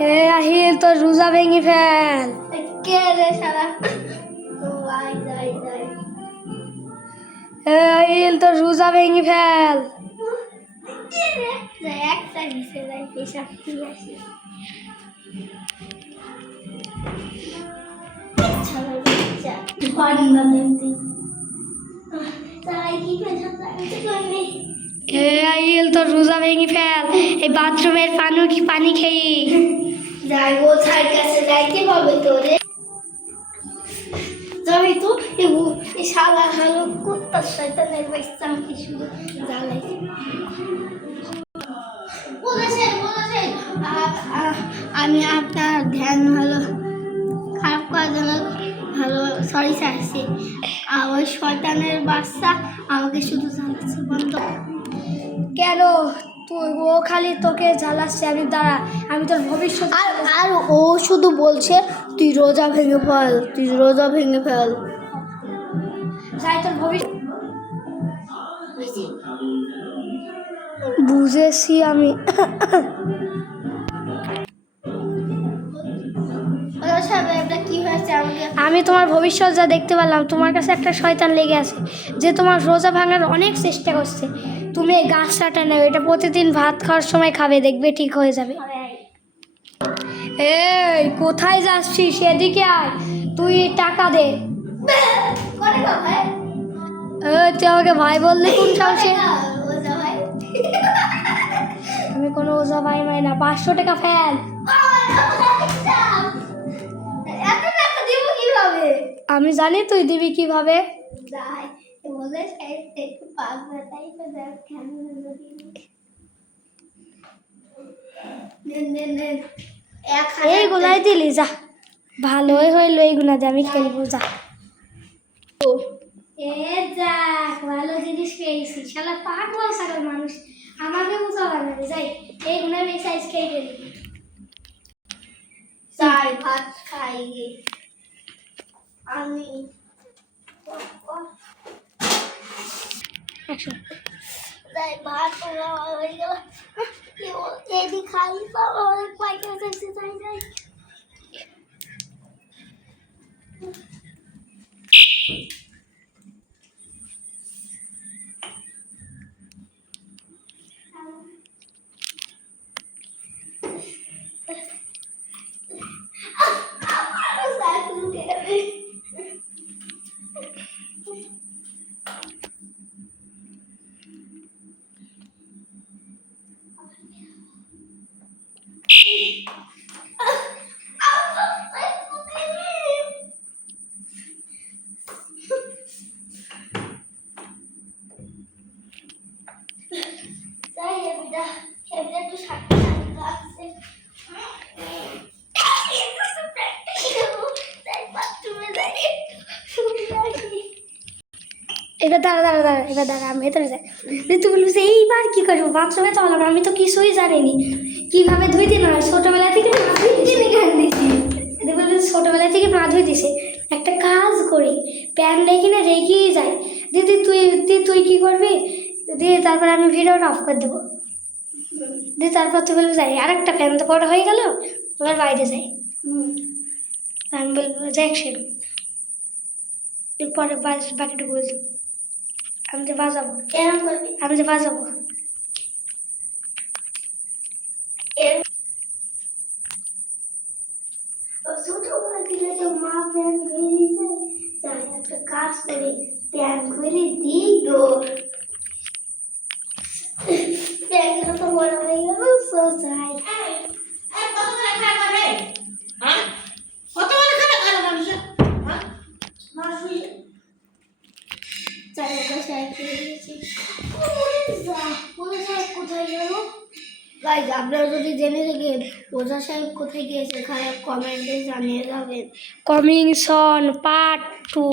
হে আহিল তোর রোজা ভেঙে ফেল। কে রে শালা? হে আহিল তোর রোজা ভেঙে ফেল। একটা নিচে যাই পেশাব দিয়ে আসি। হে আহিল তোর রোজা ভেঙে ফেল। এই বাথরুমের পানি খেয়ে যাই গো ছাড় কাছে যাইতে হবে তোরে। যাবি তো এই শালা হালো কুত্তার শয়তানের বাচ্চা আমাকে শুধু জ্বালাইছে। বলেছেন আমি আপনার ধ্যান ভালো খারাপ করার জন্য ভালো সরি চাইছি। ওই শয়তানের বাচ্চা আমাকে শুধু জ্বালাচ্ছে। বন্ধ কেন? তুই ও খালি তোকে জ্বালাচ্ছে। আমি তোর ভবিষ্যৎ। আর ও শুধু বলছে তুই রোজা ভেঙে ফেল। যাই তোর ভবিষ্যৎ বুঝেছি আমি। কি হয়েছে আমি তোমার ভবিষ্যৎ যা দেখতে পারলাম, তোমার কাছে একটা শয়তান লেগে আছে যে তোমার রোজা ভাঙার অনেক চেষ্টা করছে। তুমি এই গাছটা নাও, এটা প্রতিদিন ভাত খাওয়ার সময় খাবে, দেখবে ঠিক হয়ে যাবে। এই কোথায় যাচ্ছিস? সেদিকে আয়, তুই টাকা দে। তুই আমাকে ভাই বললি কোন সাহসে? আমি কোনো ওজা ভাই না। 500 টাকা ফেল। আমি জানি তুই দিবি কিভাবে। এইগুলাই দিলি, যা ভালোই হইলো। এইগুলা দিয়ে আমি খেলবো, যা। ভালো জিনিস পেয়েছি। শালা পাগল সাগর মানুষ আমাকে বোঝা বানাবে। যাই এইগুলা আমি সাইজ খেয়ে ফেলি। ভাত খাই আমি ভাত হয়ে গেল। এদি খাই পাইকা যাইছে। যাই এবার দাঁড়া, আমি ভেতরে যাই। তুই বলবি যে এইবার কি করবো? বাথরুমে তো হলো না, আমি তো কিছুই জানিনি কিভাবে ধুইতে না। ছোটবেলা থেকে বলবি ছোটবেলা থেকে মা ধুই দিছে। একটা কাজ করি, প্যান রেখে না রেখেই যায়। দিদি তুই কি করবি? দিয়ে তারপর আমি ভিডিওটা অফ করে দেবো। দিয়ে তারপর তুই বলবি যাই আরেকটা প্যান তো বড় হয়ে গেল, এবার বাইরে যাই। আমি বলবো যাই একসাথে। পরে বাকিটুকু বলে দেবো। আমি যে বাজাবো। ছোটবেলা থেকে তো মা প্যান ধুয়ে দিয়েছে। যাই একটা কাজ করে প্যান ধুয়ে দিই তো প্যানটা তো বড় হয়ে গেল। সো যাই আপনারা যদি জেনে থাকেন ওঝা সাহেব কোথায় গিয়েছে, কমেন্টে জানিয়ে যাবেন। কমিং সন পার্ট 2।